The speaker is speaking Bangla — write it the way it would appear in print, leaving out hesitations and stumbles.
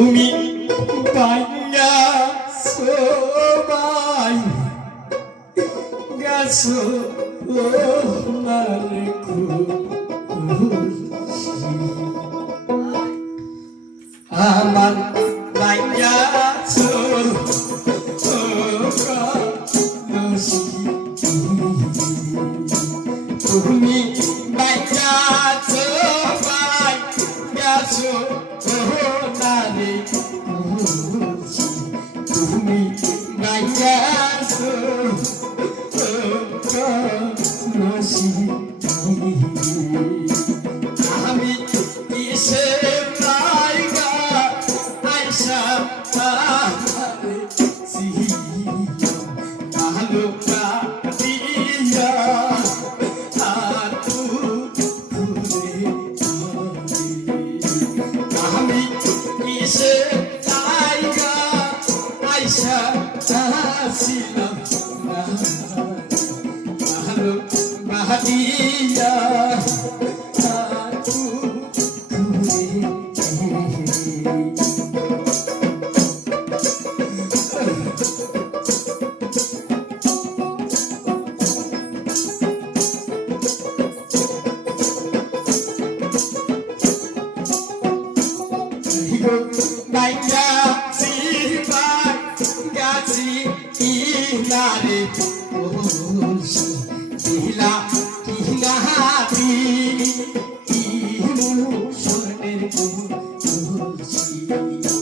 তুমি পাইয়া সবাই গেছো ওনার আমার পাইয়া তুমি পাইয়া সবাই গেছো ওনারে তুমি পাইয়া আমি কিসে পাইগা আইসা ভালো দিয়া আমি কিসে পাইগা আইসা ছিলাম ভালো Bahadia Naija sibai gazi inare oshi dila hati imu shoner oshi